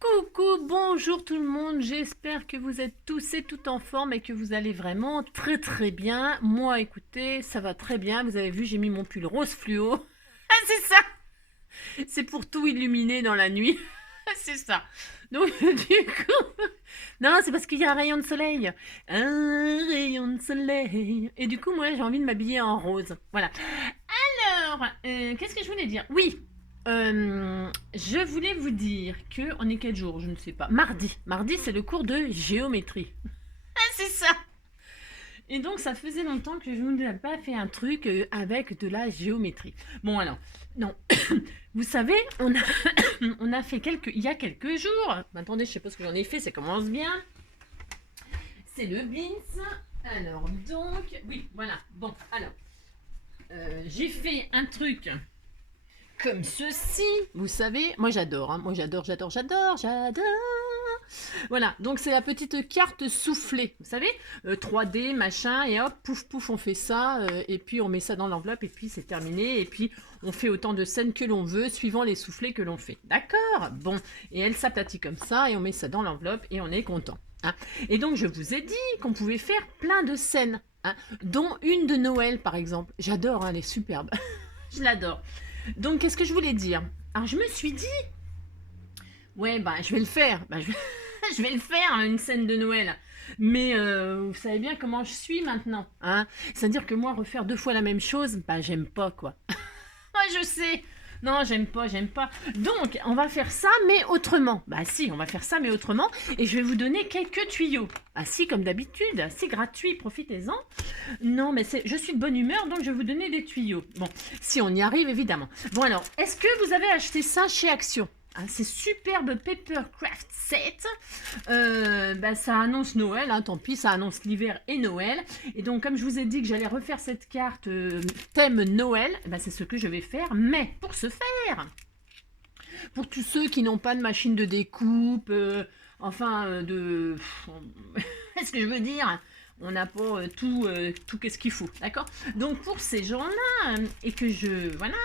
Coucou, bonjour tout le monde, j'espère que vous êtes tous et toutes en forme et que vous allez vraiment très très bien. Moi écoutez, ça va très bien, vous avez vu j'ai mis mon pull rose fluo. Ah c'est ça, c'est pour tout illuminer dans la nuit, c'est ça. Donc du coup, non c'est parce qu'il y a un rayon de soleil, un rayon de soleil. Et du coup moi j'ai envie de m'habiller en rose, voilà. Alors, qu'est-ce que je voulais dire? Oui, je voulais vous dire que on est quel jour? Je ne sais pas. Mardi. Mardi, c'est le cours de géométrie. Ah, c'est ça. Et donc, ça faisait longtemps que je ne vous avais pas fait un truc avec de la géométrie. Bon, alors, non. Vous savez, on a fait il y a quelques jours. Attendez, je sais pas ce que j'en ai fait, ça commence bien. C'est le Beans. Alors, donc, oui, voilà. Bon, alors, j'ai fait un truc comme ceci, vous savez, moi j'adore, hein. Moi j'adore. Voilà, donc c'est la petite carte soufflée, vous savez, 3D, machin, et hop, pouf pouf, on fait ça, et puis on met ça dans l'enveloppe, et puis c'est terminé, et puis on fait autant de scènes que l'on veut, suivant les soufflets que l'on fait. D'accord? Bon, et elle s'aplatit comme ça, et on met ça dans l'enveloppe, et on est content. Hein. Et donc je vous ai dit qu'on pouvait faire plein de scènes, hein, dont une de Noël par exemple. J'adore, hein, elle est superbe. Je l'adore. Donc, qu'est-ce que je voulais dire? Alors, je me suis dit, ouais, bah, je vais le faire. Bah, je vais le faire, hein, une scène de Noël. Mais vous savez bien comment je suis maintenant. Hein. C'est-à-dire que moi, refaire 2 fois la même chose, bah, j'aime pas, quoi. Ouais, je sais. Non, j'aime pas, j'aime pas. Donc, on va faire ça, mais autrement. Bah si, on va faire ça, mais autrement. Et je vais vous donner quelques tuyaux. Ah si, comme d'habitude, c'est gratuit, profitez-en. Non, mais je suis de bonne humeur, donc je vais vous donner des tuyaux. Bon, si on y arrive, évidemment. Bon alors, est-ce que vous avez acheté ça chez Action? Hein, ces superbes Papercraft Set, bah, ça annonce Noël, hein, tant pis, ça annonce l'hiver et Noël. Et donc, comme je vous ai dit que j'allais refaire cette carte thème Noël, bah, c'est ce que je vais faire. Mais pour ce faire, pour tous ceux qui n'ont pas de machine de découpe, est-ce que je veux dire? On n'a pas tout qu'est-ce qu'il faut, d'accord? Donc pour ces gens-là, et que voilà,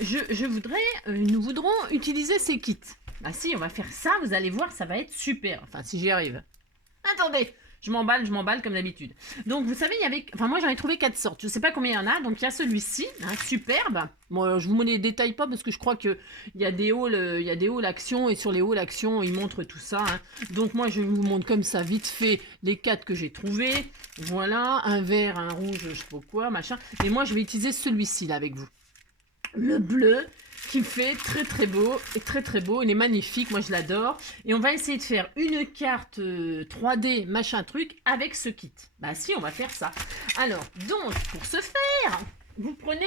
je voudrais, nous voudrons utiliser ces kits. Ah si, on va faire ça, vous allez voir, ça va être super. Enfin, si j'y arrive. Attendez, je m'emballe comme d'habitude. Donc vous savez, moi j'en ai trouvé 4 sortes. Je ne sais pas combien il y en a. Donc il y a celui-ci, hein, superbe. Bon, je vous les détaille pas parce que je crois que il y a des halls action et sur les halls action ils montrent tout ça. Hein. Donc moi je vous montre comme ça vite fait les 4 que j'ai trouvés. Voilà, un vert, un rouge, je sais pas quoi, machin. Et moi je vais utiliser celui-ci là avec vous. Le bleu qui fait très très beau et très beau, il est magnifique, moi je l'adore. Et on va essayer de faire une carte 3D machin truc avec ce kit. Bah si, on va faire ça. Alors, donc, pour ce faire, vous prenez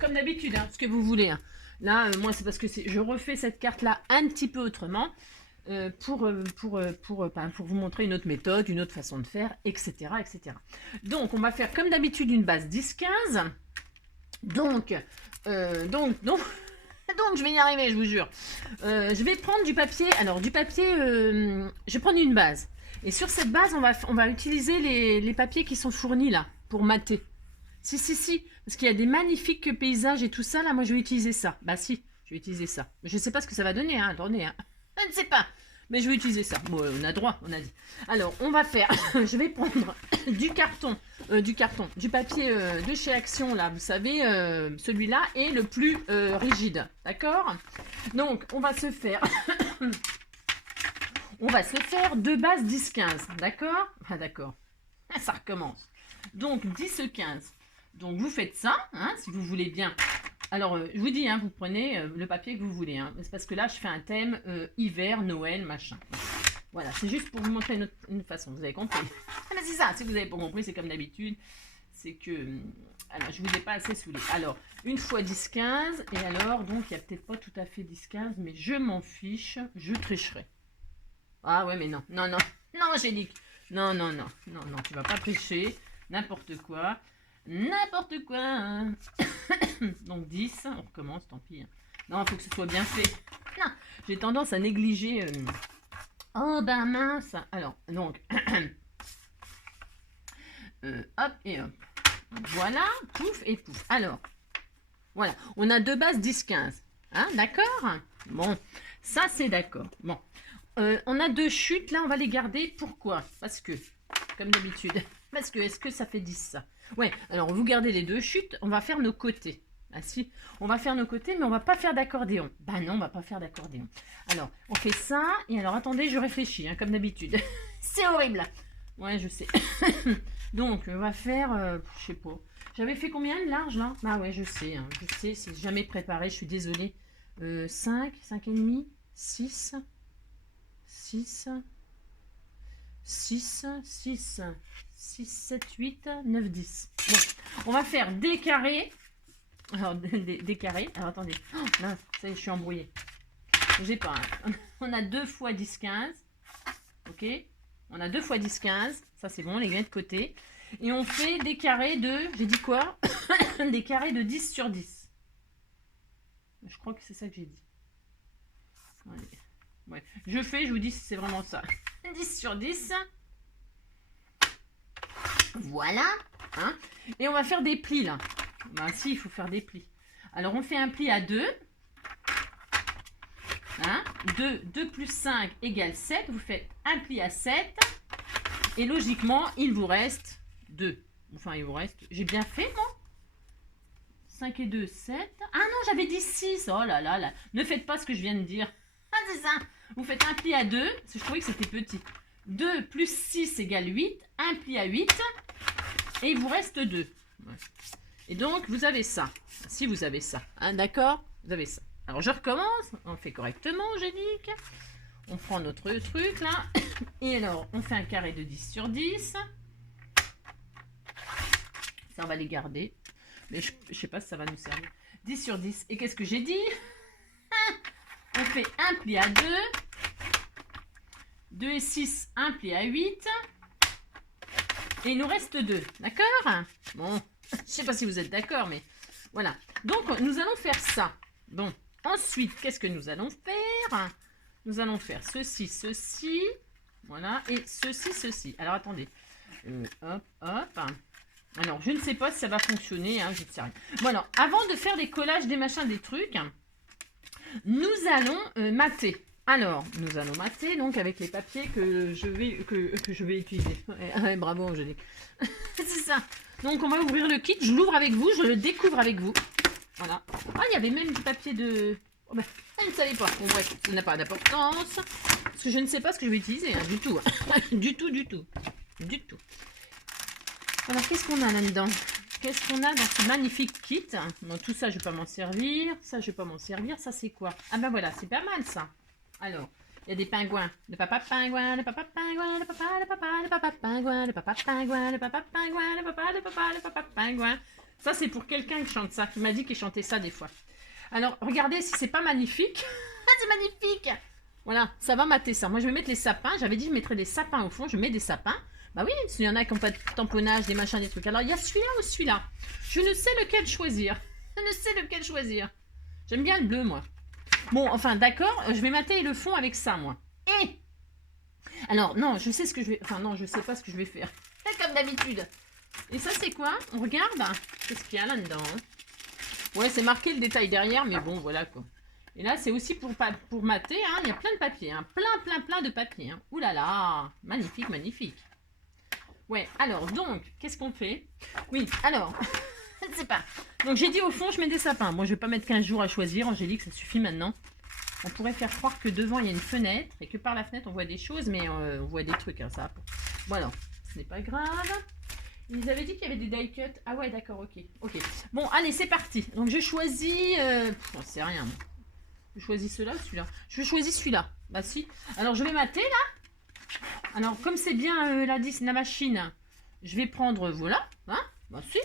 comme d'habitude hein, ce que vous voulez. Hein. Là, moi c'est parce que je refais cette carte là un petit peu autrement. Pour vous montrer une autre méthode, une autre façon de faire, etc. etc. Donc, on va faire comme d'habitude une base 10-15. Donc, donc, je vais y arriver, je vous jure. Je vais prendre du papier. Alors, du papier, je vais prendre une base. Et sur cette base, on va utiliser les papiers qui sont fournis là, pour mater. Si. Parce qu'il y a des magnifiques paysages et tout ça. Là, moi, je vais utiliser ça. Bah si, je vais utiliser ça. Mais je ne sais pas ce que ça va donner, hein. Attendez, hein. Je ne sais pas. Mais je vais utiliser ça. Bon, on a droit, on a dit. Alors, on va faire... je vais prendre du papier de chez Action, là, vous savez, celui-là est le plus rigide. D'accord? Donc, on va se faire... on va se faire 2 bases 10-15. D'accord? Ah, d'accord. Ça recommence. Donc, 10-15. Donc, vous faites ça, hein, si vous voulez bien. Alors, je vous dis, hein, vous prenez le papier que vous voulez. Hein. C'est parce que là, je fais un thème hiver, Noël, machin. Voilà, c'est juste pour vous montrer une façon. Vous avez compris? Ah, mais c'est ça. Si vous n'avez pas compris, c'est comme d'habitude. C'est que... alors, je ne vous ai pas assez saoulé. Alors, une fois 10-15. Et alors, donc, il n'y a peut-être pas tout à fait 10-15. Mais je m'en fiche. Je tricherai. Ah ouais, mais non. Non, Angélique. Non. Tu vas pas tricher. N'importe quoi. Hein. Donc 10, on recommence, tant pis. Hein. Non, il faut que ce soit bien fait. Non, j'ai tendance à négliger. Oh, ben mince. Alors, donc, hop et hop. Voilà, pouf et pouf. Alors, voilà, on a 2 bases 10-15. Hein, d'accord? Bon, ça c'est d'accord. Bon, on a 2 chutes, là, on va les garder. Pourquoi? Parce que, comme d'habitude, parce que, est-ce que ça fait 10, ça? Ouais, alors vous gardez les 2 chutes, on va faire nos côtés. Ah si, on va faire nos côtés, mais on va pas faire d'accordéon. Bah non, on va pas faire d'accordéon. Alors, on fait ça, et alors, attendez, je réfléchis, hein, comme d'habitude. C'est horrible. Ouais, je sais. Donc, on va faire, je sais pas. J'avais fait combien de large, là? Bah ouais, je sais, c'est jamais préparé, je suis désolée. 5, 5 et demi, 6, 6, 6, 6, 6, 7, 8, 9, 10. Bon, on va faire des carrés. Alors, des carrés. Alors, attendez. Oh, là, ça y est, je suis embrouillée. J'ai pas. Hein. On a 2 fois 10, 15. Ok. On a 2 fois 10, 15. Ça, c'est bon, on les met de côté. Et on fait des carrés de... J'ai dit quoi? Des carrés de 10 sur 10. Je crois que c'est ça que j'ai dit. Allez. Ouais. Je vous dis si c'est vraiment ça. 10 sur 10. Voilà. Hein. Et on va faire des plis, là. Ben si, il faut faire des plis. Alors, on fait un pli à 2. Hein, 2 plus 5 égale 7. Vous faites un pli à 7. Et logiquement, il vous reste 2. Enfin, il vous reste... J'ai bien fait, moi 5 et 2, 7. Ah non, j'avais dit 6. Oh là là là. Ne faites pas ce que je viens de dire. Ah, c'est ça. Vous faites un pli à 2. Parce que je trouvais que c'était petit. 2 plus 6 égale 8. Un pli à 8. Et il vous reste 2. Ouais. Et donc, vous avez ça. Si vous avez ça. Hein, d'accord? Vous avez ça. Alors, je recommence. On fait correctement, Angélique. On prend notre truc, là. Et alors, on fait un carré de 10 sur 10. Ça, on va les garder. Mais je ne sais pas si ça va nous servir. 10 sur 10. Et qu'est-ce que j'ai dit? On fait un pli à 2. 2 et 6, un pli à 8. Et il nous reste 2. D'accord? Bon, je ne sais pas si vous êtes d'accord, mais voilà. Donc, nous allons faire ça. Bon, ensuite, qu'est-ce que nous allons faire? Nous allons faire ceci, ceci. Voilà, et ceci, ceci. Alors, attendez. Hop, hop. Alors, je ne sais pas si ça va fonctionner, hein, je ne sais rien. Bon, alors, avant de faire des collages, des machins, des trucs, nous allons mater. Alors, nous allons mater, donc, avec les papiers que je vais utiliser. Ouais, bravo, Angélique. C'est ça. Donc, on va ouvrir le kit. Je l'ouvre avec vous, je le découvre avec vous. Voilà. Ah, il y avait même du papier de... Oh, ben, je ne savais pas. Bon, bref, ça n'a pas d'importance. Parce que je ne sais pas ce que je vais utiliser, hein, du tout. Du tout, du tout. Du tout. Alors, qu'est-ce qu'on a là-dedans? Qu'est-ce qu'on a dans ce magnifique kit? Bon, tout ça, je ne vais pas m'en servir. Ça, je ne vais pas m'en servir. Ça, c'est quoi? Ah ben voilà, c'est pas mal, ça. Alors, il y a des pingouins. Le papa pingouin, le papa pingouin, le papa, le papa, le papa pingouin, le papa pingouin, le papa pingouin, le papa, le papa, le papa pingouin. Ça, c'est pour quelqu'un qui chante ça, qui m'a dit qu'il chantait ça des fois. Alors, regardez si c'est pas magnifique. Ah, c'est magnifique! Voilà, ça va mater ça. Moi, je vais mettre les sapins. J'avais dit que je mettrais des sapins au fond. Je mets des sapins. Bah oui, s'il y en a qui n'ont pas de tamponnage, des machins, des trucs. Alors, il y a celui-là ou celui-là. Je ne sais lequel choisir. Je ne sais lequel choisir. J'aime bien le bleu, moi. Bon, enfin, d'accord. Je vais mater le fond avec ça, moi. Et alors, non, je sais ce que je vais... Enfin, non, je sais pas ce que je vais faire. Comme d'habitude. Et ça, c'est quoi? On regarde. Qu'est-ce qu'il y a là-dedans? Ouais, c'est marqué le détail derrière, mais bon, voilà, quoi. Et là, c'est aussi pour mater, hein. Il y a plein de papiers, hein. Plein de papiers, hein. Ouh là là, magnifique, magnifique. Ouais, alors, donc, qu'est-ce qu'on fait? Oui, alors, je ne sais pas. Donc, j'ai dit au fond, je mets des sapins. Moi, je vais pas mettre 15 jours à choisir, Angélique, ça suffit maintenant. On pourrait faire croire que devant, il y a une fenêtre, et que par la fenêtre, on voit des choses, mais on voit des trucs, hein, ça. Bon, alors, ce n'est pas grave. Ils avaient dit qu'il y avait des die cuts. Ah ouais, d'accord, ok. Ok. Bon, allez, c'est parti. Donc, je choisis... c'est rien, moi. Je choisis celui-là ou celui-là? Je choisis celui-là. Bah si. Alors, je vais mater, là. Alors, comme c'est bien la machine, je vais prendre, voilà. Hein, bah si.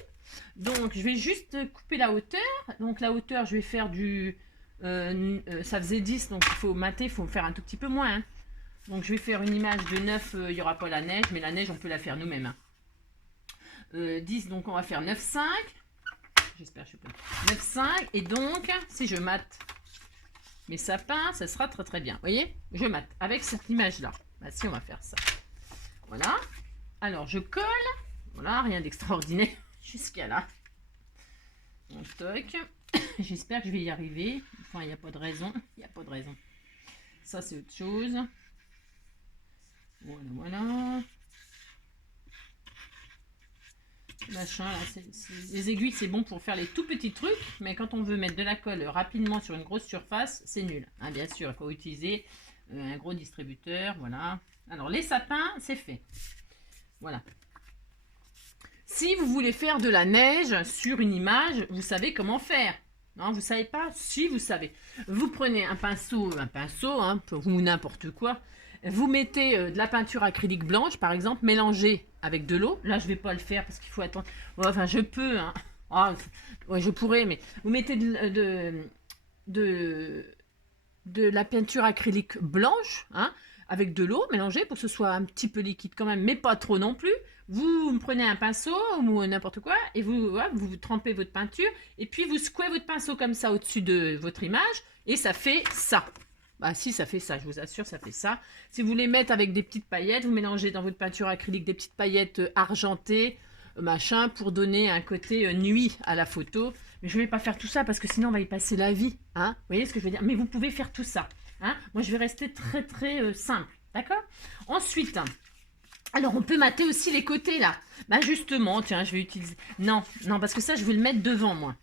Donc, je vais juste couper la hauteur. Donc, la hauteur, je vais faire du... ça faisait 10, donc il faut mater, il faut faire un tout petit peu moins. Hein. Donc, je vais faire une image de 9. Il n'y aura pas la neige, mais la neige, on peut la faire nous-mêmes. Hein. 10, donc on va faire 9,5. J'espère que je peux. 9,5. Et donc, si je mate mes sapins, ça sera très très bien. Vous voyez? Je mate avec cette image-là. Bah, si, on va faire ça. Voilà. Alors, je colle. Voilà, rien d'extraordinaire jusqu'à là. On toque. J'espère que je vais y arriver. Enfin, il n'y a pas de raison. Il n'y a pas de raison. Ça, c'est autre chose. Voilà, voilà. Machin, là, les aiguilles, c'est bon pour faire les tout petits trucs, mais quand on veut mettre de la colle rapidement sur une grosse surface, c'est nul. Hein, bien sûr, il faut utiliser un gros distributeur, voilà. Alors, les sapins, c'est fait. Voilà. Si vous voulez faire de la neige sur une image, vous savez comment faire. Non, vous savez pas? Si, vous savez. Vous prenez un pinceau, hein, ou n'importe quoi. Vous mettez de la peinture acrylique blanche, par exemple, mélangée avec de l'eau. Là, je vais pas le faire parce qu'il faut attendre. Ouais, enfin, je peux. Hein. Ah, ouais, je pourrais, mais vous mettez de la peinture acrylique blanche, hein, avec de l'eau mélangée pour que ce soit un petit peu liquide quand même, mais pas trop non plus. Vous prenez un pinceau ou n'importe quoi et vous trempez votre peinture et puis vous secouez votre pinceau comme ça au-dessus de votre image et ça fait ça. Bah si, ça fait ça, je vous assure, ça fait ça. Si vous voulez mettre avec des petites paillettes, vous mélangez dans votre peinture acrylique des petites paillettes argentées, machin, pour donner un côté nuit à la photo. Mais je ne vais pas faire tout ça parce que sinon on va y passer la vie. Hein, vous voyez ce que je veux dire? Mais vous pouvez faire tout ça. Hein. Moi, je vais rester très très simple. D'accord? Ensuite, alors on peut mater aussi les côtés là. Bah justement, tiens, je vais utiliser... Non, non, parce que ça, je vais le mettre devant moi.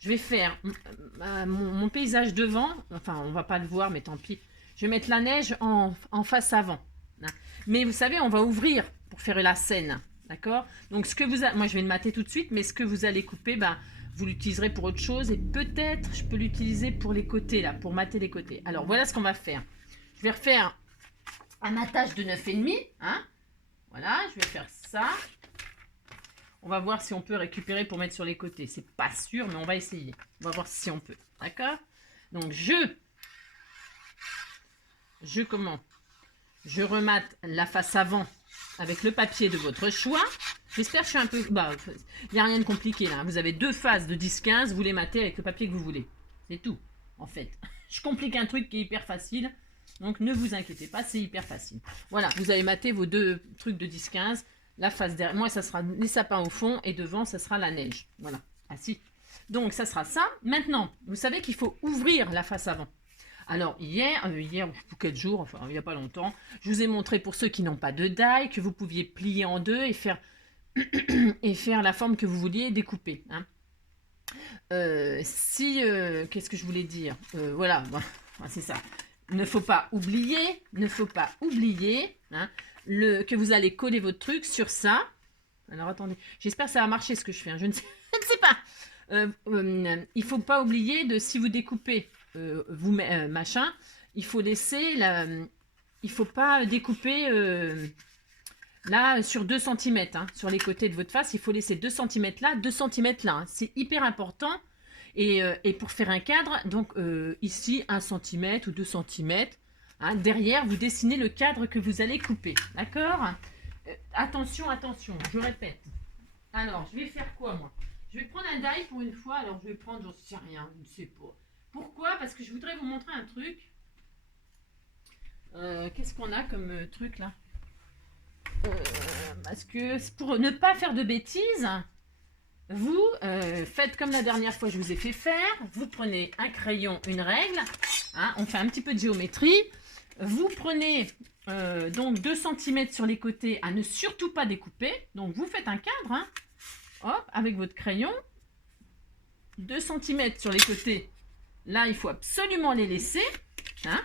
Je vais faire mon paysage devant. Enfin, on va pas le voir, mais tant pis. Je vais mettre la neige en face avant. Hein. Mais vous savez, on va ouvrir pour faire la scène. D'accord? Donc, ce que vous... Moi, je vais le mater tout de suite, mais ce que vous allez couper, bah, vous l'utiliserez pour autre chose. Et peut-être, je peux l'utiliser pour les côtés, là, pour mater les côtés. Alors, voilà ce qu'on va faire. Je vais refaire un matage de 9,5. Hein? Voilà, je vais faire ça. On va voir si on peut récupérer pour mettre sur les côtés. C'est pas sûr, mais on va essayer. On va voir si on peut. D'accord? Donc, comment? Je remate la face avant avec le papier de votre choix. J'espère que je suis un peu... Bah, il n'y a rien de compliqué là. Vous avez deux faces de 10-15. Vous les matez avec le papier que vous voulez. C'est tout, en fait. Je complique un truc qui est hyper facile. Donc, ne vous inquiétez pas, c'est hyper facile. Voilà, vous avez maté vos deux trucs de 10-15. La face derrière, moi, ça sera les sapins au fond et devant, ça sera la neige. Voilà, assis. Donc, ça sera ça. Maintenant, vous savez qu'il faut ouvrir la face avant. Alors, hier, pour quel jour, enfin, il n'y a pas longtemps, je vous ai montré pour ceux qui n'ont pas de die que vous pouviez plier en deux et faire, et faire la forme que vous vouliez découper. Hein. Qu'est-ce que je voulais dire? Voilà, c'est ça. Ne faut pas oublier, hein, que vous allez coller votre truc sur ça. Alors attendez, j'espère que ça va marcher ce que je fais. Hein. Je ne sais pas. Il faut pas oublier de si vous découpez machin, il faut laisser il faut pas découper là sur 2 cm hein, sur les côtés de votre face. Il faut laisser 2 cm là, 2 cm là. Hein. C'est hyper important. Et pour faire un cadre, donc ici 1 cm ou 2 cm. Hein, derrière, vous dessinez le cadre que vous allez couper. D'accord? Attention, attention, je répète. Alors, je vais faire quoi moi? Je vais prendre un die pour une fois. Alors, je vais prendre, j'en sais rien, je ne sais pas. Pourquoi? Parce que je voudrais vous montrer un truc. Qu'est-ce qu'on a comme truc là? Parce que pour ne pas faire de bêtises, vous faites comme la dernière fois je vous ai fait faire. Vous prenez un crayon, une règle. Hein, on fait un petit peu de géométrie. Vous prenez donc 2 cm sur les côtés à ne surtout pas découper. Donc vous faites un cadre. Hein, hop, avec votre crayon. 2 cm sur les côtés. Là, il faut absolument les laisser. Hein,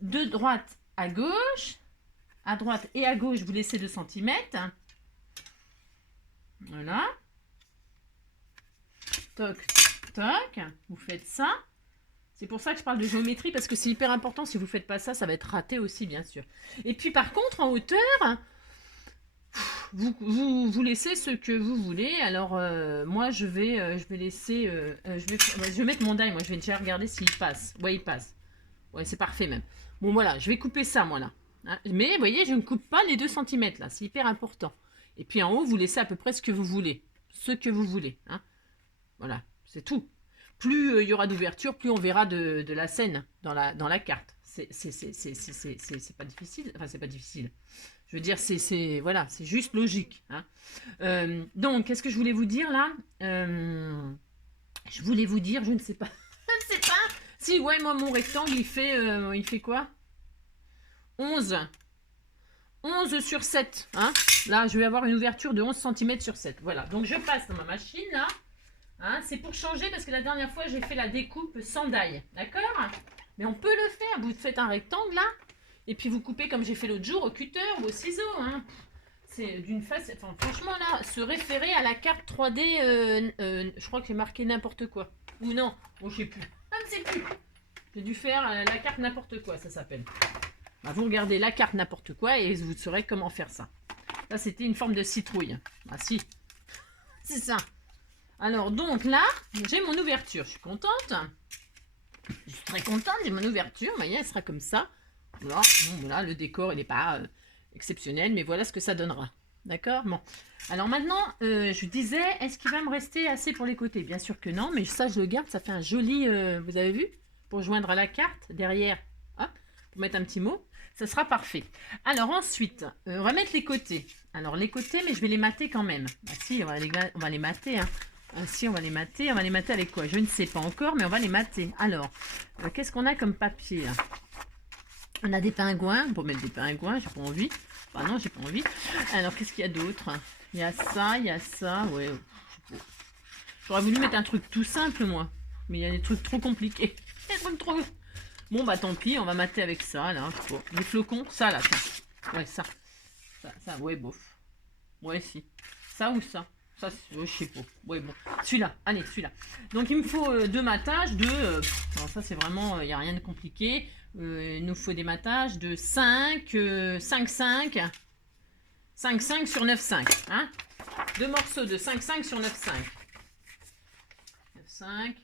de droite à gauche. À droite et à gauche, vous laissez 2 cm. Voilà. Toc, toc. Vous faites ça. C'est pour ça que je parle de géométrie, parce que c'est hyper important. Si vous ne faites pas ça, ça va être raté aussi, bien sûr. Et puis, par contre, en hauteur, vous laissez ce que vous voulez. Alors, moi, je vais laisser... je vais mettre mon die, moi. Je vais déjà regarder s'il passe. Ouais, il passe. Ouais, c'est parfait, même. Bon, voilà, je vais couper ça, moi, là. Hein, mais, vous voyez, je ne coupe pas les 2 cm, là. C'est hyper important. Et puis, en haut, vous laissez à peu près ce que vous voulez. Ce que vous voulez. Hein. Voilà, c'est tout. Plus il y aura d'ouverture, plus on verra de la scène dans la carte. C'est pas difficile. Enfin, c'est pas difficile. Je veux dire, voilà, c'est juste logique. Hein. Donc, qu'est-ce que je voulais vous dire là? Je voulais vous dire, je ne sais pas. Je ne sais pas. Si, ouais, moi, mon rectangle, il fait quoi? 11. 11 sur 7. Hein. Là, je vais avoir une ouverture de 11 cm sur 7. Voilà, donc je passe dans ma machine là. Hein, c'est pour changer parce que la dernière fois, j'ai fait la découpe sans die. D'accord? Mais on peut le faire. Vous faites un rectangle là. Et puis vous coupez comme j'ai fait l'autre jour au cutter ou au ciseau. Hein. C'est d'une face. Enfin, franchement là, se référer à la carte 3D, je crois que j'ai marqué n'importe quoi. Ou non, bon, je sais plus. Je ne sais plus. J'ai dû faire la carte n'importe quoi, ça s'appelle. Bah, vous regardez la carte n'importe quoi et vous saurez comment faire ça. Là, c'était une forme de citrouille. Ah si, c'est ça. Alors donc là, j'ai mon ouverture. Je suis contente. Je suis très contente, j'ai mon ouverture. Vous voyez, elle sera comme ça. Voilà, bon, voilà, le décor, il n'est pas exceptionnel, mais voilà ce que ça donnera. D'accord? Bon. Alors maintenant, je disais, est-ce qu'il va me rester assez pour les côtés? Bien sûr que non, mais ça, je le garde. Ça fait un joli, vous avez vu? Pour joindre à la carte, derrière, hop, pour mettre un petit mot. Ça sera parfait. Alors ensuite, on va mettre les côtés. Alors les côtés, mais je vais les mater quand même. Ah si, on va les mater. Hein. Ah si, on va les mater. On va les mater avec quoi? Je ne sais pas encore, mais on va les mater. Alors, qu'est-ce qu'on a comme papier là? On a des pingouins. On peut mettre des pingouins, j'ai pas envie. Enfin non, j'ai pas envie. Alors, qu'est-ce qu'il y a d'autre? Il y a ça, il y a ça. Ouais, j'aurais voulu mettre un truc tout simple, moi. Mais il y a des trucs trop compliqués. Des trucs trop... Bon, bah tant pis, on va mater avec ça, là. Bon, les flocons, ça, là, tiens. Ouais, ça. Ça, ouais, bof. Ouais, si. Ça ou ça? Ça, je sais pas. Ouais, bon. Celui-là, allez, celui-là. Donc, il me faut deux matages de... alors, ça, c'est vraiment... Il n'y a rien de compliqué. Il nous faut des matages de 5, 5 sur 9,5. Hein? Deux morceaux de 5,5 sur 9,5. 9,5.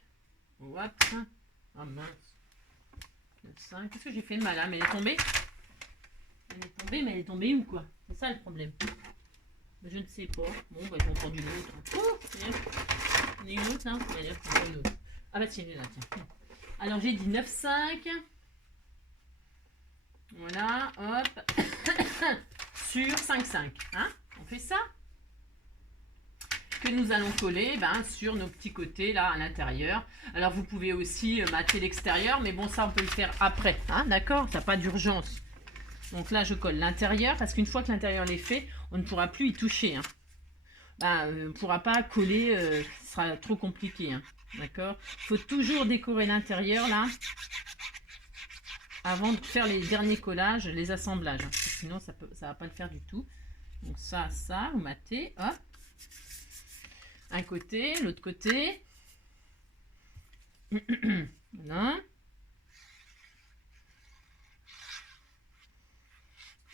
Hop. Ah, mince. 9,5. Qu'est-ce que j'ai fait de mal là? Mais elle est tombée. Elle est tombée, mais elle est tombée où quoi? C'est ça le problème. Je ne sais pas. Bon, bah, j'ai entendu l'autre. Oh, il y a une autre là. Ah bah tiens, là, tiens. Alors j'ai dit 9,5. Voilà, hop. Sur 5,5. Hein? On fait ça? Que nous allons coller sur nos petits côtés là à l'intérieur. Alors vous pouvez aussi mater l'extérieur, mais bon ça on peut le faire après, hein, d'accord? Ça n'a pas d'urgence. Donc là je colle l'intérieur parce qu'une fois que l'intérieur est fait, on ne pourra plus y toucher. Hein. On ne pourra pas coller, ce sera trop compliqué, hein, d'accord? Il faut toujours décorer l'intérieur là avant de faire les derniers collages, les assemblages. Hein, sinon ça va pas le faire du tout. Donc ça, vous matez, hop. Un côté, l'autre côté. Voilà.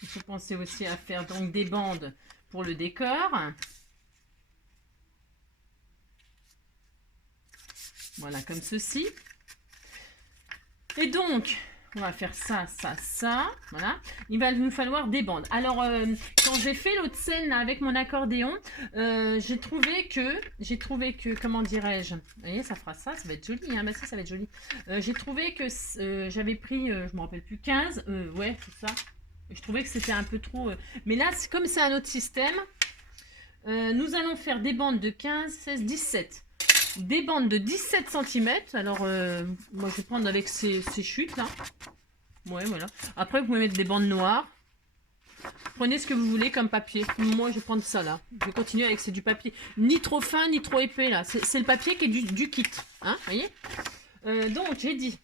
Il faut penser aussi à faire donc des bandes pour le décor. Voilà, comme ceci. Et donc, on va faire ça, ça, ça. Voilà. Il va nous falloir des bandes. Alors, quand j'ai fait l'autre scène là, avec mon accordéon, j'ai trouvé que, comment dirais-je? Vous voyez, ça fera ça, ça va être joli. Hein, bah, ça va être joli. J'ai trouvé que j'avais pris, je me rappelle plus, 15. Ouais, c'est ça. Je trouvais que c'était un peu trop... mais là, comme c'est un autre système, nous allons faire des bandes de 15, 16, 17. Des bandes de 17 cm. Alors, moi, je vais prendre avec ces chutes là. Ouais, voilà. Après, vous pouvez mettre des bandes noires. Prenez ce que vous voulez comme papier. Moi, je vais prendre ça là. Je vais continuer avec du papier. Ni trop fin, ni trop épais là. C'est le papier qui est du kit. Hein, voyez? Donc, j'ai dit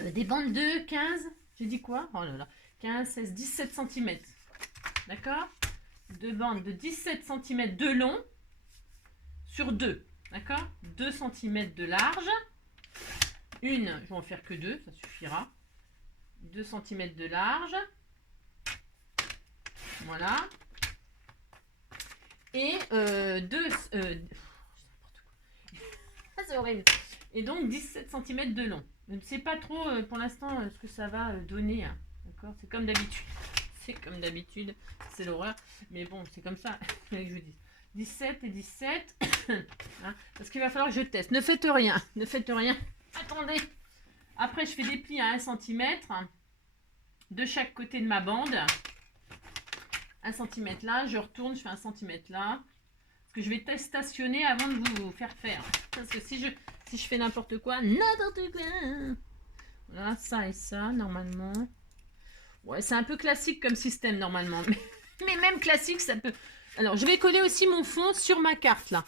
des bandes de 15. J'ai dit quoi? Oh là là. 15, 16, 17 cm. D'accord? Deux bandes de 17 cm de long sur 2. D'accord? 2 cm de large. Une, je vais en faire que 2, ça suffira. 2 cm de large. Voilà. Et 2... c'est horrible. Et donc 17 cm de long. Je ne sais pas trop pour l'instant ce que ça va donner. Hein. D'accord? C'est comme d'habitude. C'est comme d'habitude. C'est l'horreur. Mais bon, c'est comme ça. Je vous dis. 17 et 17. Hein, parce qu'il va falloir que je teste. Ne faites rien. Ne faites rien. Attendez. Après, je fais des plis à 1 cm de chaque côté de ma bande. 1 cm là. Je retourne. Je fais 1 cm là. Parce que je vais stationner avant de vous faire faire. Parce que si je fais n'importe quoi. N'importe quoi. Voilà, ça et ça, normalement. Ouais, c'est un peu classique comme système normalement. Mais même classique, ça peut... Alors, je vais coller aussi mon fond sur ma carte, là.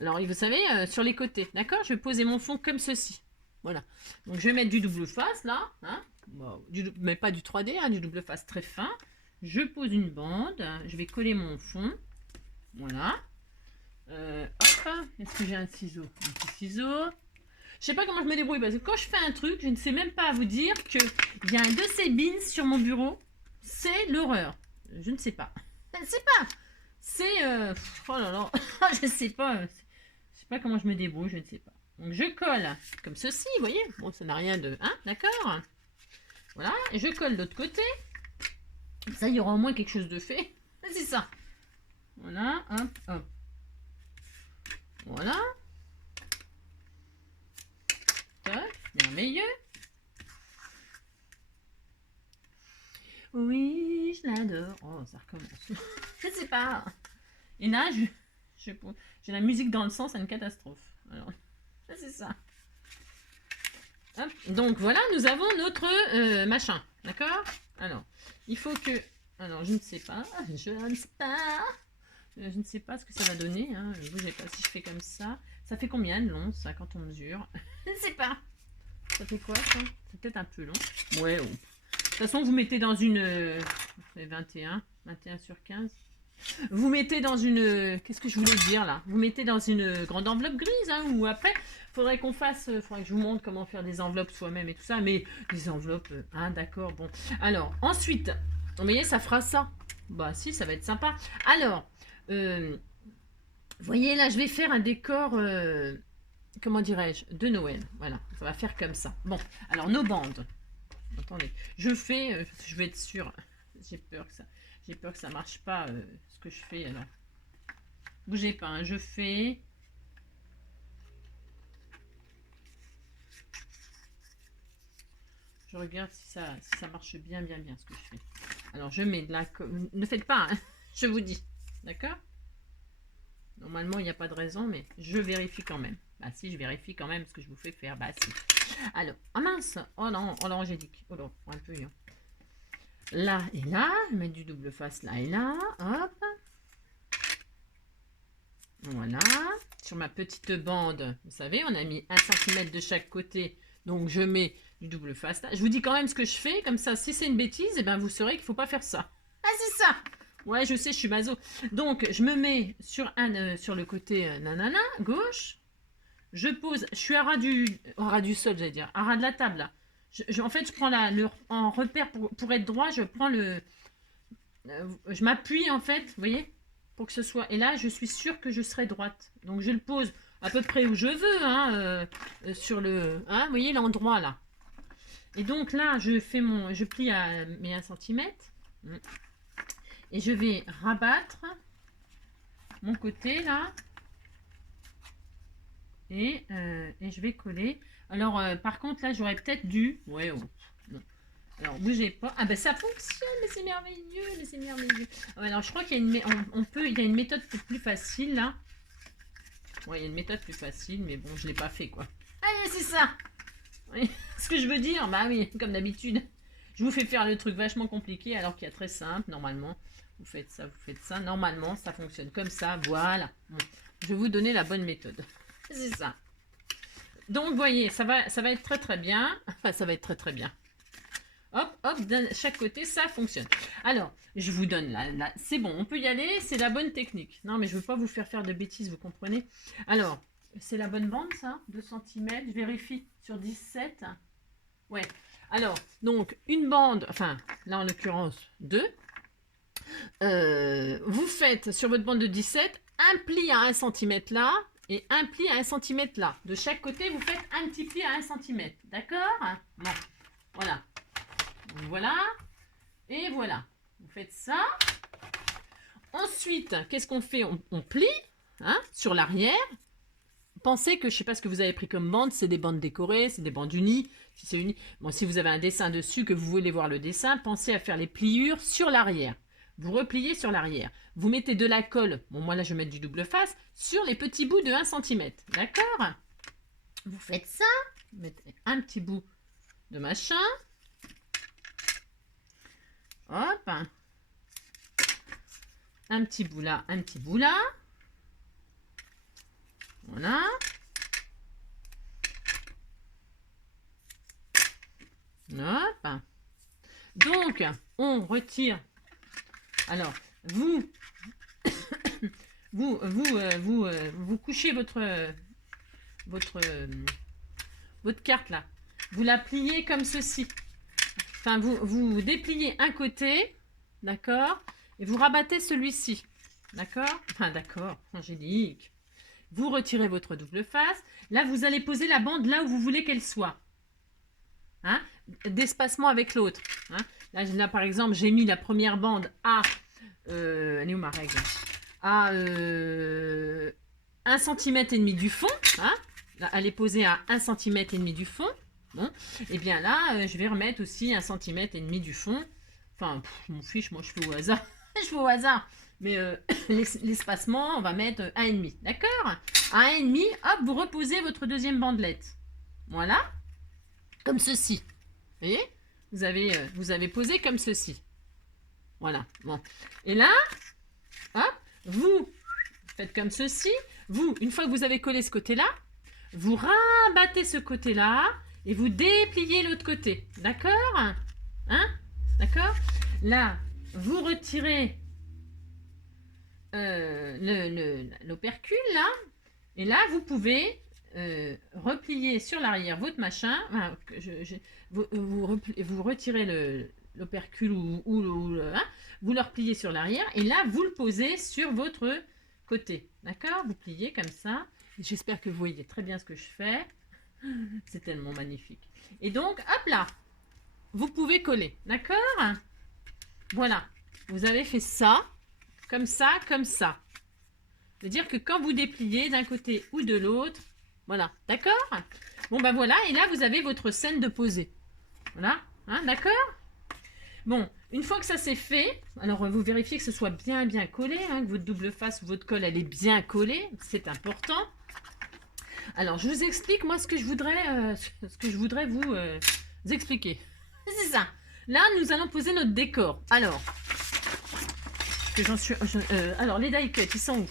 Alors, vous savez, sur les côtés, d'accord? Je vais poser mon fond comme ceci. Voilà. Donc, je vais mettre du double face, là. Hein? Bon, mais pas du 3D, hein, du double face très fin. Je pose une bande. Je vais coller mon fond. Voilà. Hop. Est-ce que j'ai un ciseau? Un petit ciseau. Je sais pas comment je me débrouille, parce que quand je fais un truc, je ne sais même pas vous dire qu'il y a un de ces bins sur mon bureau. C'est l'horreur. Je ne sais pas. Je ne sais pas. C'est... oh là là. Je ne sais pas. Je sais pas comment je me débrouille, je ne sais pas. Donc je colle comme ceci, vous voyez. Bon, ça n'a rien de... Hein, d'accord. Voilà. Et je colle de l'autre côté. Ça, il y aura au moins quelque chose de fait. C'est ça. Voilà. Hop, hop. Voilà. Tac. Merveilleux. Oui, je l'adore. Oh, ça recommence. Je ne sais pas. Et là, j'ai la musique dans le sang, c'est une catastrophe. Alors, c'est ça. Hop. Donc voilà, nous avons notre machin. D'accord? Alors, il faut que... Alors, je ne sais pas. Je ne sais pas. Je ne sais pas ce que ça va donner. Hein. Ne bougez pas. Si je fais comme ça. Ça fait combien de long, ça, quand on mesure? Je ne sais pas. Ça fait quoi, ça? C'est peut-être un peu long. Ouais. Oh. De toute façon, vous mettez dans une... 21 sur 15. Vous mettez dans une... Qu'est-ce que je voulais dire, là? Vous mettez dans une grande enveloppe grise, hein, ou après, faudrait qu'on fasse... faudrait que je vous montre comment faire des enveloppes soi-même et tout ça, mais des enveloppes... hein, d'accord, bon. Alors, ensuite, vous voyez, ça fera ça. Bah, si, ça va être sympa. Alors, vous voyez, là, je vais faire un décor... comment dirais-je? De Noël. Voilà, ça va faire comme ça. Bon, alors, nos bandes. Attendez, je fais... je vais être sûre. J'ai peur que ça marche pas, ce que je fais, alors. Bougez pas, hein, je fais... Je regarde si ça marche bien, ce que je fais. Alors, je mets de la... Ne faites pas, hein, je vous dis. D'accord? Normalement, il n'y a pas de raison, mais je vérifie quand même. Bah si, je vérifie quand même ce que je vous fais faire. Bah si. Alors, oh mince! Oh non, Angélique. Oh non, un peu, hein. Là et là, je mets du double face là et là. Hop. Voilà. Sur ma petite bande, vous savez, on a mis 1 cm de chaque côté. Donc, je mets du double face là. Je vous dis quand même ce que je fais. Comme ça, si c'est une bêtise, eh ben, vous saurez qu'il ne faut pas faire ça. Ah, c'est ça! Ouais, je sais, je suis maso. Donc, je me mets sur, sur le côté nanana, gauche. Je pose, je suis à ras du sol, j'allais dire, à ras de la table, là. En fait, je prends en repère pour être droit, je prends je m'appuie, en fait, vous voyez, pour que ce soit... Et là, je suis sûre que je serai droite. Donc, je le pose à peu près où je veux, hein, sur le... Hein, vous voyez, l'endroit, là. Et donc, là, je plie à mes 1 cm. Et je vais rabattre mon côté, là. Et je vais coller. Alors, par contre, là, j'aurais peut-être dû... Ouais, oh, non. Alors, bougez pas. Ah, ben ça fonctionne, mais c'est merveilleux, alors, je crois qu'il y a il y a une méthode plus facile, là. Ouais, il y a une méthode plus facile, mais bon, je ne l'ai pas fait, quoi. Allez, c'est ça. Oui. Ce que je veux dire, bah oui, comme d'habitude. Je vous fais faire le truc vachement compliqué, alors qu'il y a très simple, normalement. Vous faites ça. Normalement, ça fonctionne comme ça, voilà. Bon, je vais vous donner la bonne méthode. C'est ça. Donc, vous voyez, ça va être très très bien. Enfin, ça va être très très bien. Hop, hop, de chaque côté, ça fonctionne. Alors, je vous donne là. C'est bon, on peut y aller, c'est la bonne technique. Non, mais je ne veux pas vous faire de bêtises, vous comprenez? Alors, c'est la bonne bande, ça, 2 cm. Je vérifie sur 17. Ouais. Alors, donc, une bande, enfin, là en l'occurrence, 2. Vous faites sur votre bande de 17 un pli à 1 cm là et un pli à 1 cm là. De chaque côté, vous faites un petit pli à 1 cm. D'accord? Bon, voilà. Donc, voilà. Et voilà. Vous faites ça. Ensuite, qu'est-ce qu'on fait? On plie, hein, sur l'arrière. Pensez que, je ne sais pas ce que vous avez pris comme bande, c'est des bandes décorées, c'est des bandes unies. Si c'est uni, bon, si vous avez un dessin dessus, que vous voulez voir le dessin, pensez à faire les pliures sur l'arrière. Vous repliez sur l'arrière. Vous mettez de la colle, bon moi là je vais mettre du double face, sur les petits bouts de 1 cm. D'accord? Vous faites ça, vous mettez un petit bout de machin. Hop. Un petit bout là, un petit bout là. Voilà. Hop. Donc, on retire. Alors, vous couchez votre carte là. Vous la pliez comme ceci. Enfin, vous dépliez un côté, d'accord, et vous rabattez celui-ci, d'accord. Enfin, d'accord, Angélique. Vous retirez votre double face. Là, vous allez poser la bande là où vous voulez qu'elle soit. Hein, d'espacement avec l'autre. Hein. Là, par exemple, j'ai mis la première bande à... elle est où ma règle? À 1,5 cm du fond. Hein. Là, elle est posée à 1,5 cm du fond. Bon. Et bien là, je vais remettre aussi 1,5 cm du fond. Enfin, je m'en fiche, moi je fais au hasard. Je fais au hasard. Mais l'espacement, on va mettre 1,5. D'accord? À 1,5, hop, vous reposez votre deuxième bandelette. Voilà. Comme ceci. Vous voyez, vous avez posé comme ceci. Voilà. Bon. Et là, hop, vous faites comme ceci. Vous, une fois que vous avez collé ce côté-là, vous rabattez ce côté-là et vous dépliez l'autre côté. D'accord? Hein? D'accord? Là, vous retirez l'opercule, là. Et là, vous pouvez replier sur l'arrière votre machin. Enfin, vous retirez l'opercule hein, vous le repliez sur l'arrière. Et là, vous le posez sur votre côté. D'accord? Vous pliez comme ça. J'espère que vous voyez très bien ce que je fais. C'est tellement magnifique. Et donc, hop là, vous pouvez coller. D'accord? Voilà. Vous avez fait ça, comme ça, comme ça. C'est-à-dire que quand vous dépliez d'un côté ou de l'autre, voilà. D'accord? Bon, ben voilà. Et là, vous avez votre scène de posée. Voilà. Hein, d'accord? Bon, une fois que ça c'est fait, alors vous vérifiez que ce soit bien collé, hein, que votre double face ou votre colle, elle est bien collée. C'est important. Alors, je vous explique, moi, ce que je voudrais vous expliquer. C'est ça. Là, nous allons poser notre décor. Alors, alors les die cuts, ils sont où?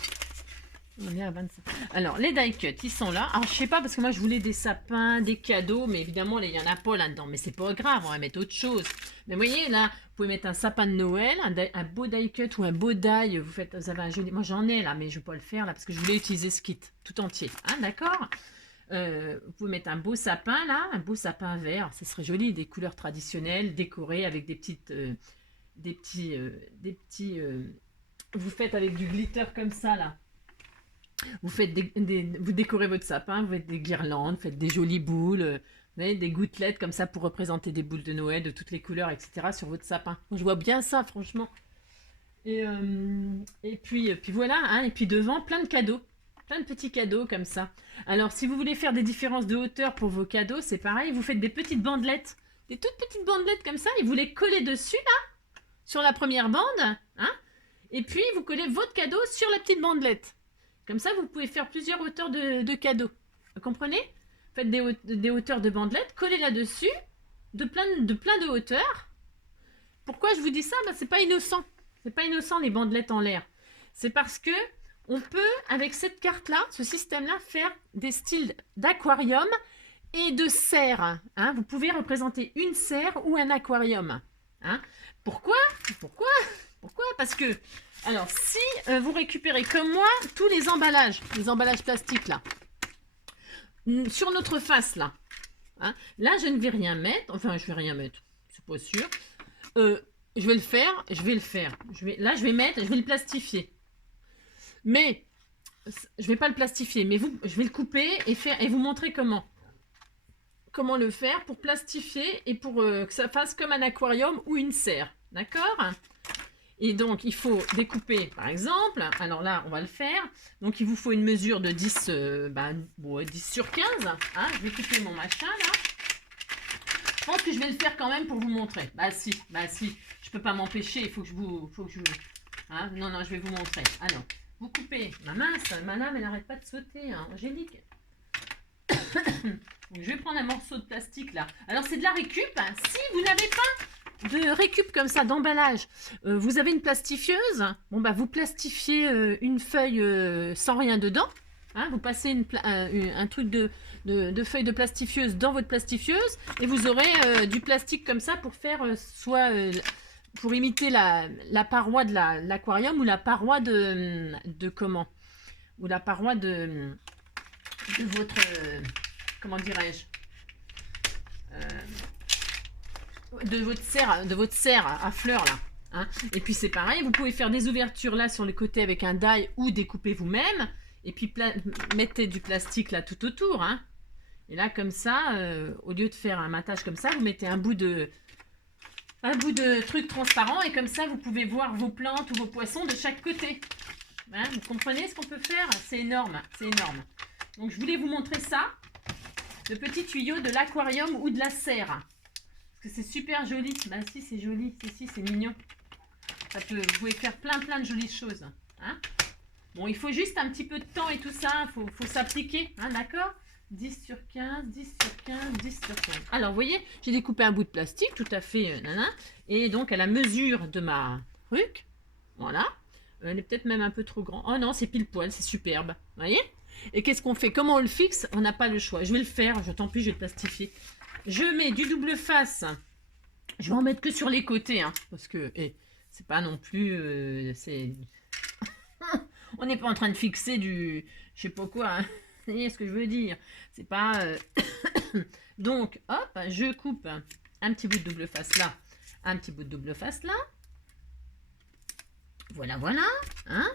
On est à 25. Alors, les die cuts, ils sont là. Alors, je sais pas, parce que moi, je voulais des sapins, des cadeaux, mais évidemment, il n'y en a pas là-dedans. Mais c'est pas grave, on va mettre autre chose. Mais vous voyez, là, vous pouvez mettre un sapin de Noël, un beau die cut ou un beau die. Vous avez un joli... Moi, j'en ai là, mais je ne vais pas le faire là, parce que je voulais utiliser ce kit tout entier. Hein, d'accord? Vous pouvez mettre un beau sapin là, un beau sapin vert. Ce serait joli, des couleurs traditionnelles, décorées avec des petites... vous faites avec du glitter comme ça là. Vous faites vous décorez votre sapin, vous faites des guirlandes, vous faites des jolies boules, des gouttelettes comme ça pour représenter des boules de Noël de toutes les couleurs, etc. sur votre sapin. Je vois bien ça, franchement. Et puis voilà, hein, et puis devant, plein de cadeaux. Plein de petits cadeaux comme ça. Alors, si vous voulez faire des différences de hauteur pour vos cadeaux, c'est pareil, vous faites des petites bandelettes. Des toutes petites bandelettes comme ça, et vous les collez dessus, là, sur la première bande, hein, et puis vous collez votre cadeau sur la petite bandelette. Comme ça, vous pouvez faire plusieurs hauteurs de cadeaux. Vous comprenez? Faites des hauteurs de bandelettes, collez là-dessus, de plein de hauteurs. Pourquoi je vous dis ça? Ben, c'est pas innocent. C'est pas innocent, les bandelettes en l'air. C'est parce que on peut, avec cette carte-là, ce système-là, faire des styles d'aquarium et de serre. Hein. Vous pouvez représenter une serre ou un aquarium. Hein. Pourquoi? Parce que, alors, si vous récupérez comme moi tous les emballages plastiques là, sur notre face là, hein, là je ne vais rien mettre, enfin je vais rien mettre, c'est pas sûr. Je vais le faire. Je vais le plastifier. Mais je vais pas le plastifier, mais je vais le couper et vous montrer comment le faire pour plastifier et pour que ça fasse comme un aquarium ou une serre. D'accord? Et donc, il faut découper, par exemple. Alors là, on va le faire. Donc, il vous faut une mesure de 10, 10 sur 15. Hein, je vais couper mon machin, là. Je pense que je vais le faire quand même pour vous montrer. Bah si. Je peux pas m'empêcher. Il faut que je vous... Hein, non, je vais vous montrer. Alors, vous coupez. Ma lame, elle n'arrête pas de sauter. Hein, Angélique. Donc, je vais prendre un morceau de plastique, là. Alors, c'est de la récup. Hein. Si vous n'avez pas de récup comme ça, d'emballage. Vous avez une plastifieuse, bon bah vous plastifiez une feuille sans rien dedans. Hein, vous passez un truc de feuille de plastifieuse dans votre plastifieuse et vous aurez du plastique comme ça pour faire soit pour imiter la paroi de l'aquarium ou la paroi de comment, ou la paroi de votre comment dirais-je, de votre serre à fleurs là. Hein. Et puis c'est pareil, vous pouvez faire des ouvertures là sur le côté avec un die ou découper vous-même. Et puis mettez du plastique là tout autour. Hein. Et là comme ça, au lieu de faire un matage comme ça, vous mettez un bout de truc transparent. Et comme ça, vous pouvez voir vos plantes ou vos poissons de chaque côté. Hein, vous comprenez ce qu'on peut faire? C'est énorme, c'est énorme. Donc je voulais vous montrer ça. Le petit tuyau de l'aquarium ou de la serre. Parce que c'est super joli. Bah si, c'est joli. Si, c'est mignon. Vous pouvez faire plein de jolies choses. Hein. Bon, il faut juste un petit peu de temps et tout ça. Faut s'appliquer. Hein, d'accord? 10 sur 15, 10 sur 15, 10 sur 15. Alors, vous voyez, j'ai découpé un bout de plastique tout à fait. Et donc, à la mesure de ma truc. Voilà. Elle est peut-être même un peu trop grande. Oh non, c'est pile poil. C'est superbe. Vous voyez? Et qu'est-ce qu'on fait? Comment on le fixe? On n'a pas le choix. Je vais le faire. Tant pis, je vais le plastifier. Je mets du double face. Je vais en mettre que sur les côtés. Hein, parce que c'est pas non plus... On n'est pas en train de fixer du... Je sais pas quoi. Hein. Vous voyez ce que je veux dire? C'est pas... Donc, hop, je coupe un petit bout de double face là. Un petit bout de double face là. Voilà. Hein,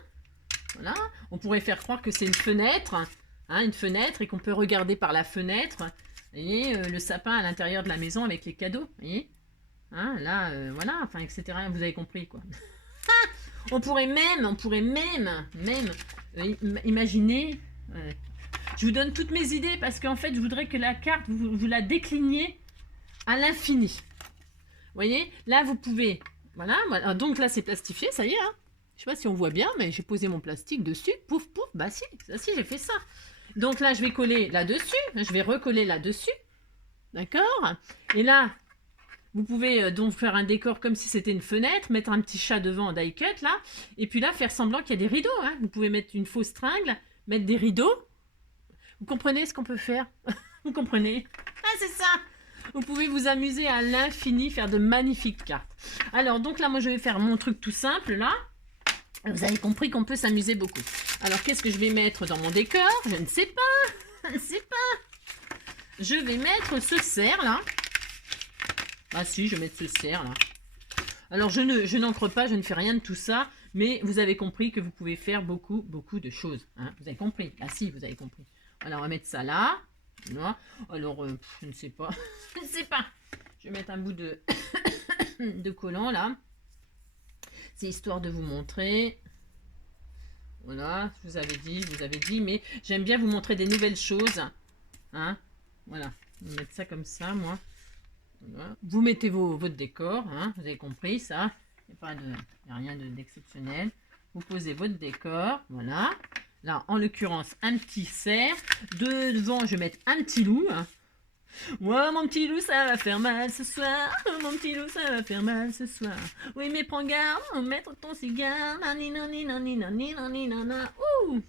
voilà. On pourrait faire croire que c'est une fenêtre. Hein, une fenêtre et qu'on peut regarder par la fenêtre. Vous voyez, le sapin à l'intérieur de la maison avec les cadeaux. Vous voyez, hein, là, voilà, enfin, etc. Vous avez compris, quoi. On pourrait même imaginer... je vous donne toutes mes idées parce qu'en fait, je voudrais que la carte, vous la décliniez à l'infini. Vous voyez, là, vous pouvez... Voilà, donc là, c'est plastifié, ça y est. Hein. Je sais pas si on voit bien, mais j'ai posé mon plastique dessus. Pouf, pouf, bah si, j'ai fait ça. Donc là, je vais coller là-dessus. Je vais recoller là-dessus. D'accord? Et là, vous pouvez donc faire un décor comme si c'était une fenêtre, mettre un petit chat devant en die cut, là. Et puis là, faire semblant qu'il y a des rideaux. Hein. Vous pouvez mettre une fausse tringle, mettre des rideaux. Vous comprenez ce qu'on peut faire? Vous comprenez? Ah, c'est ça! Vous pouvez vous amuser à l'infini, faire de magnifiques cartes. Alors, donc là, moi, je vais faire mon truc tout simple, là. Vous avez compris qu'on peut s'amuser beaucoup. Alors, qu'est-ce que je vais mettre dans mon décor? Je ne sais pas. Je ne sais pas. Je vais mettre ce cerf, là. Ah si, je vais mettre ce cerf, là. Alors, je n'encre pas, je ne fais rien de tout ça. Mais vous avez compris que vous pouvez faire beaucoup de choses. Hein. Vous avez compris? Ah si, vous avez compris. Alors, on va mettre ça là. Voilà. Alors, je ne sais pas. Je ne sais pas. Je vais mettre un bout de, de collant, là. C'est histoire de vous montrer. Voilà, je vous avais dit, mais j'aime bien vous montrer des nouvelles choses. Hein, voilà, je vais mettre ça comme ça, moi. Voilà. Vous mettez votre décor, hein, vous avez compris ça. Il n'y a rien d'exceptionnel. Vous posez votre décor, voilà. Là, en l'occurrence, un petit cerf. Devant, je vais mettre un petit loup. Hein. Ouais, mon petit loup, ça va faire mal ce soir. Mon petit loup, ça va faire mal ce soir. Oui, mais prends garde, mettre ton cigare. Ouh.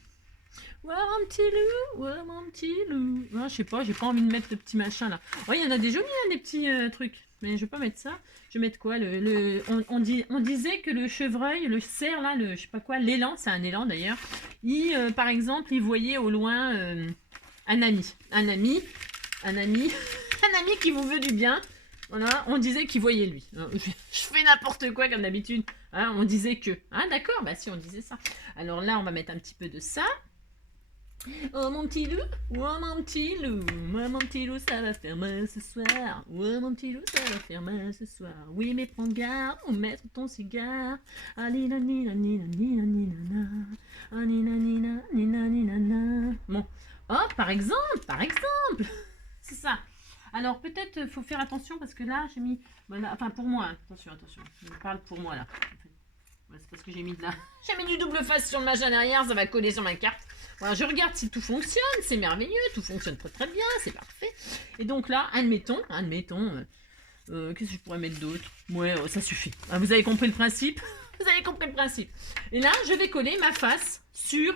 Ouais, mon petit loup, ouais, mon petit loup. Non, je sais pas, j'ai pas envie de mettre le petit machin là. Oh, il y en a des jolis, hein, des petits trucs. Mais je vais pas mettre ça. Je vais mettre quoi? On disait que le chevreuil, le cerf là, je sais pas quoi, l'élan, c'est un élan d'ailleurs. Par exemple, il voyait au loin un ami qui vous veut du bien. Voilà, on disait qu'il voyait lui. Je fais n'importe quoi comme d'habitude. Hein, on disait que. Ah d'accord, bah si on disait ça. Alors là, on va mettre un petit peu de ça. Oh mon petit loup, oh mon petit loup, moi mon petit loup, ça va faire mal ce soir. Oh mon petit loup, ça va faire mal ce soir. Oui, mais prends garde, on mettre ton cigare. Ah nina nina nina nina nina na. Ah nina nina nina nina na. Bon, oh par exemple. C'est ça. Alors peut-être faut faire attention parce que là j'ai mis, voilà, enfin pour moi, hein. attention, je parle pour moi là. Ouais, c'est parce que j'ai mis du double face sur le machin derrière, ça va coller sur ma carte. Voilà, je regarde si tout fonctionne, c'est merveilleux, tout fonctionne très très bien, c'est parfait. Et donc là, admettons, Qu'est-ce que je pourrais mettre d'autre? Ouais, ça suffit. Ah, vous avez compris le principe? Vous avez compris le principe. Et là, je vais coller ma face sur...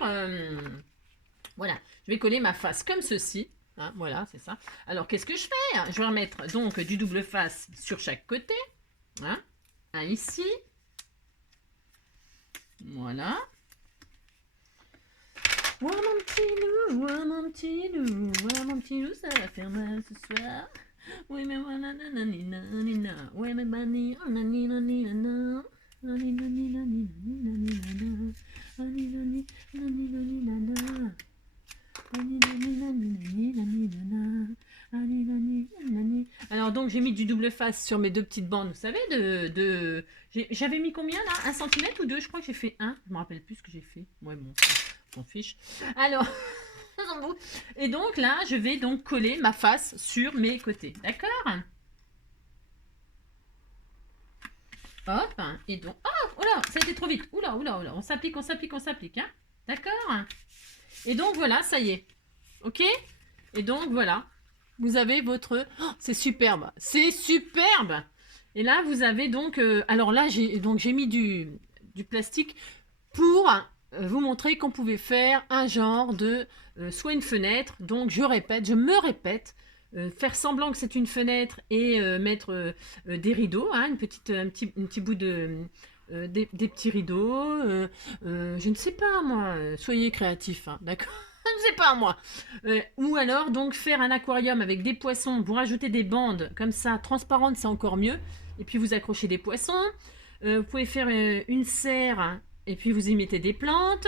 voilà, je vais coller ma face comme ceci. Hein, voilà, c'est ça. Alors, qu'est-ce que je fais? Je vais remettre donc du double face sur chaque côté. Hein, un ici. Voilà. Ouah, mon petit loup, ça va faire mal ce soir. Oui, mais voilà, nanana, oui, mais bani, nanina, nanina, nanina, nanina, alors donc j'ai mis du double face sur mes deux petites bandes, vous savez, j'avais mis combien là? 1 centimètre ou 2? Je crois que j'ai fait 1, je me rappelle plus ce que j'ai fait. Ouais bon, on s'en fiche. Alors, et donc là je vais donc coller ma face sur mes côtés, d'accord? Hop, et donc, oh, oula, ça a été trop vite, oula, on s'applique, hein, d'accord? Et donc voilà, ça y est, ok? Et donc voilà, vous avez votre... Oh, c'est superbe, c'est superbe! Et là, vous avez donc... alors là, j'ai mis du plastique pour vous montrer qu'on pouvait faire un genre de... soit une fenêtre, donc je me répète, faire semblant que c'est une fenêtre et mettre des rideaux, hein, un petit bout de... des petits rideaux, je ne sais pas moi, soyez créatifs, hein, d'accord? Je ne sais pas moi. Ou alors donc faire un aquarium avec des poissons, vous rajoutez des bandes comme ça, transparentes, c'est encore mieux. Et puis vous accrochez des poissons. Vous pouvez faire une serre, hein, et puis vous y mettez des plantes.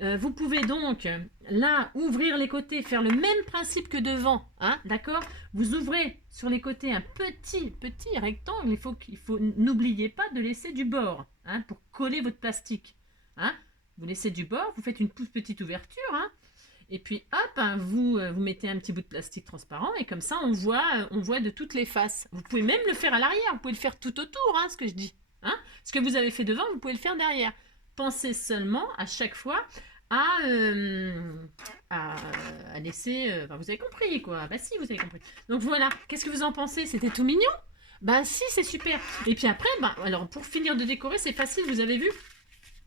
Vous pouvez donc là ouvrir les côtés, faire le même principe que devant, hein, d'accord? Vous ouvrez sur les côtés un petit rectangle. Il faut n'oubliez pas de laisser du bord, hein, pour coller votre plastique, hein. Vous laissez du bord, vous faites une toute petite ouverture, hein. Et puis hop, hein, vous mettez un petit bout de plastique transparent et comme ça on voit de toutes les faces. Vous pouvez même le faire à l'arrière, vous pouvez le faire tout autour, hein, ce que je dis. Hein. Ce que vous avez fait devant, vous pouvez le faire derrière. Pensez seulement à chaque fois à laisser... vous avez compris quoi. Bah si, vous avez compris. Donc voilà, qu'est-ce que vous en pensez? C'était tout mignon? Bah si, c'est super. Et puis après, alors pour finir de décorer, c'est facile, vous avez vu?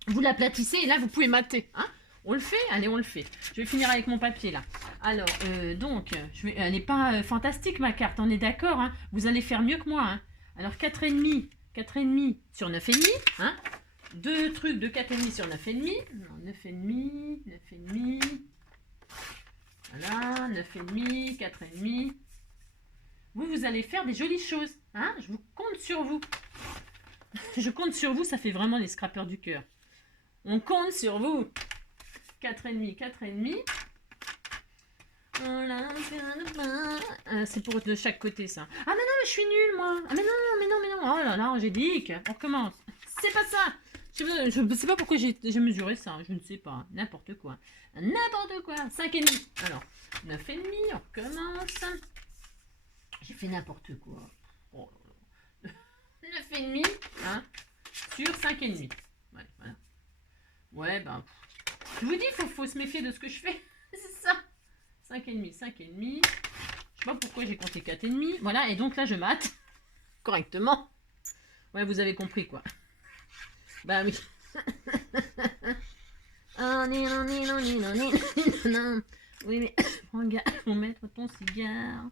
Vous l'aplatissez et là vous pouvez mater, hein. On le fait? Allez, on le fait. Je vais finir avec mon papier, là. Alors, donc, elle n'est pas fantastique, ma carte, on est d'accord, hein? Vous allez faire mieux que moi, hein? Alors, 4,5 sur 9,5, hein? 2 trucs de 4,5 sur 9,5. Non, 9,5. Voilà, 9,5, 4,5. Vous allez faire des jolies choses, hein? Je vous compte sur vous. Je compte sur vous, ça fait vraiment les scrappeurs du cœur. On compte sur vous. 4,5. Voilà, c'est pour de chaque côté ça. Ah mais non, mais je suis nulle moi. Ah mais non. Oh là là, Angélique, on recommence. C'est pas ça. Je ne sais pas pourquoi j'ai mesuré ça. Je ne sais pas. N'importe quoi. 5,5. Alors, 9,5, on recommence. J'ai fait n'importe quoi. Oh là là. 9,5, hein, sur 5,5. Voilà. Ouais, ben... Je vous dis, il faut se méfier de ce que je fais. C'est ça. 5,5. Je sais pas pourquoi j'ai compté 4,5. Voilà, et donc là, je mate correctement. Ouais, vous avez compris, quoi. Bah oui. Oui, mais regarde, faut mettre ton cigare.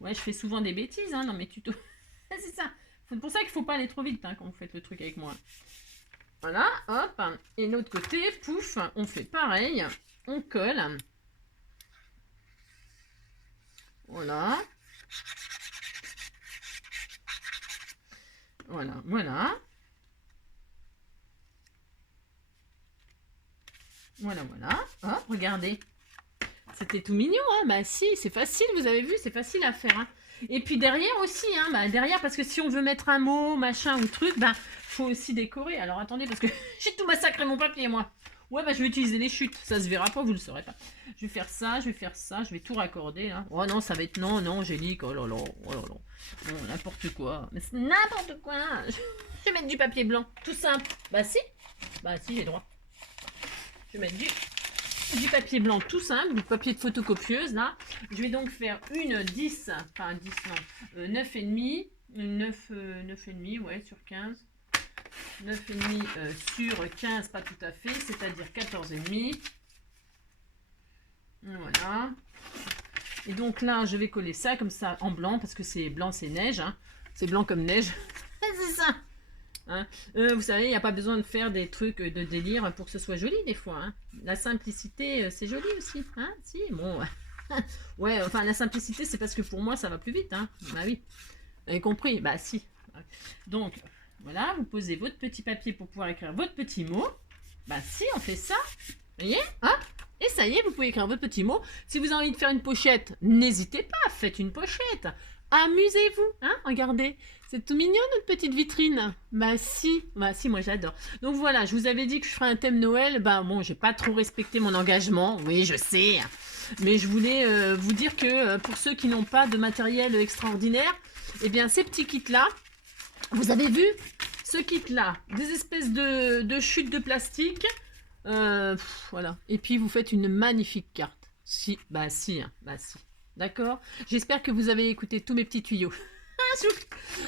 Ouais, je fais souvent des bêtises, hein, dans mes tutos. C'est ça. C'est pour ça qu'il faut pas aller trop vite, hein, quand vous faites le truc avec moi. Voilà, hop, et l'autre côté, pouf, on fait pareil, on colle. Voilà. Voilà. Hop, regardez. C'était tout mignon, hein. Bah si, c'est facile, vous avez vu, c'est facile à faire, hein. Et puis derrière aussi, hein, derrière, parce que si on veut mettre un mot, machin ou truc, faut aussi décorer. Alors attendez, parce que j'ai tout massacré mon papier, moi. Ouais, je vais utiliser les chutes. Ça se verra pas, vous le saurez pas. Je vais faire ça, je vais tout raccorder, hein. Oh non, ça va être... Non, Angélique, oh là là. Non, n'importe quoi. Mais c'est n'importe quoi. Je vais mettre du papier blanc, tout simple. Bah si, j'ai droit. Je vais mettre du du papier blanc tout simple, du papier de photocopieuse là. Je vais donc faire une 10, enfin 10 non, 9,5, 9,5 ouais sur 15. 9,5 sur 15, pas tout à fait, c'est-à-dire 14,5. Voilà. Et donc là, je vais coller ça comme ça en blanc, parce que c'est blanc, c'est neige. Hein. C'est blanc comme neige. C'est ça. Hein. Vous savez, il n'y a pas besoin de faire des trucs de délire pour que ce soit joli des fois. Hein. La simplicité, c'est joli aussi. Hein. Si, bon. Ouais, enfin, la simplicité, c'est parce que pour moi, ça va plus vite. Hein. Bah oui. Vous avez compris? Bah si. Donc, voilà, vous posez votre petit papier pour pouvoir écrire votre petit mot. Bah si, on fait ça. Vous voyez? Hein? Et ça y est, vous pouvez écrire votre petit mot. Si vous avez envie de faire une pochette, n'hésitez pas, faites une pochette. Amusez-vous, hein? Regardez, c'est tout mignon notre petite vitrine. Bah si, moi j'adore. Donc voilà, je vous avais dit que je ferais un thème Noël. Bah bon, j'ai pas trop respecté mon engagement. Oui, je sais. Mais je voulais vous dire que pour ceux qui n'ont pas de matériel extraordinaire, eh bien ces petits kits-là, vous avez vu ce kit-là, des espèces de chutes de plastique. Voilà. Et puis vous faites une magnifique carte. Si, bah si, hein, bah si. D'accord. J'espère que vous avez écouté tous mes petits tuyaux.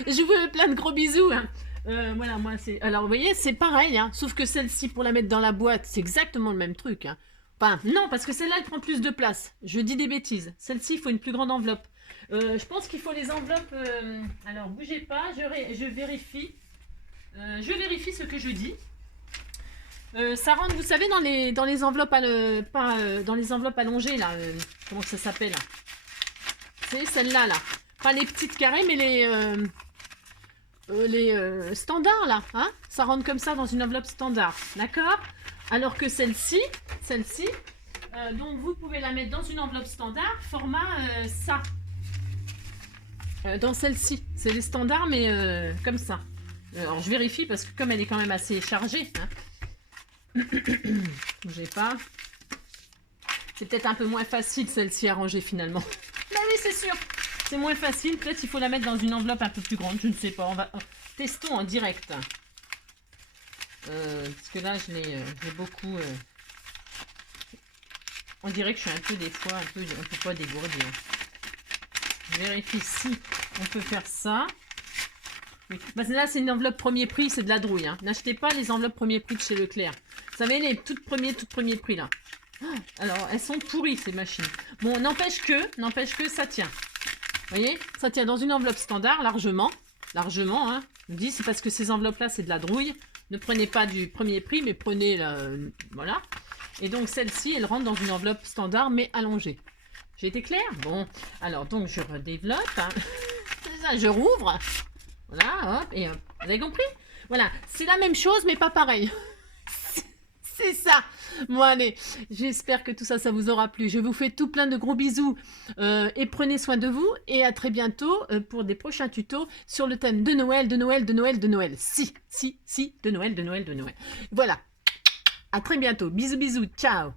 Je vous fais plein de gros bisous. Hein. Voilà, moi c'est. Alors vous voyez, c'est pareil, hein, sauf que celle-ci pour la mettre dans la boîte, c'est exactement le même truc. Hein. Enfin, non, parce que celle-là elle prend plus de place. Je dis des bêtises. Celle-ci, il faut une plus grande enveloppe. Je pense qu'il faut les enveloppes. Alors bougez pas, je vérifie. Je vérifie ce que je dis. Ça rentre, vous savez, dans les enveloppes, dans les enveloppes allongées, là. Comment ça s'appelle? C'est celle-là, là. Pas les petites carrées, mais les standards, là. Hein, ça rentre comme ça dans une enveloppe standard. D'accord? Alors que celle-ci, donc vous pouvez la mettre dans une enveloppe standard, format ça. Dans celle-ci. C'est les standards, mais comme ça. Alors, je vérifie parce que comme elle est quand même assez chargée, hein, bougez pas. C'est peut-être un peu moins facile celle-ci à ranger finalement. Mais oui, c'est sûr. C'est moins facile. Peut-être il faut la mettre dans une enveloppe un peu plus grande. Je ne sais pas. Testons en direct. Parce que là, j'ai beaucoup. On dirait que je suis un peu des fois un peu pas dégourdie. Je vérifie si on peut faire ça. Oui. Bah, là, c'est une enveloppe premier prix, c'est de la drouille. Hein. N'achetez pas les enveloppes premier prix de chez Leclerc. Vous savez, les toutes premiers prix là. Alors, elles sont pourries ces machines. Bon, n'empêche que ça tient. Vous voyez, ça tient dans une enveloppe standard, largement. Largement, hein. Je dis, c'est parce que ces enveloppes-là, c'est de la drouille. Ne prenez pas du premier prix, mais prenez voilà. Et donc, celle-ci, elle rentre dans une enveloppe standard, mais allongée. J'ai été claire? Bon, alors, donc, je redéveloppe. Hein. Ça, je rouvre. Voilà, hop, et hop. Vous avez compris? Voilà, c'est la même chose, mais pas pareil. C'est ça. Bon, allez, j'espère que tout ça, ça vous aura plu. Je vous fais tout plein de gros bisous et prenez soin de vous. Et à très bientôt pour des prochains tutos sur le thème de Noël, de Noël, de Noël, de Noël. Si, de Noël, de Noël, de Noël. Voilà. À très bientôt. Bisous, bisous. Ciao.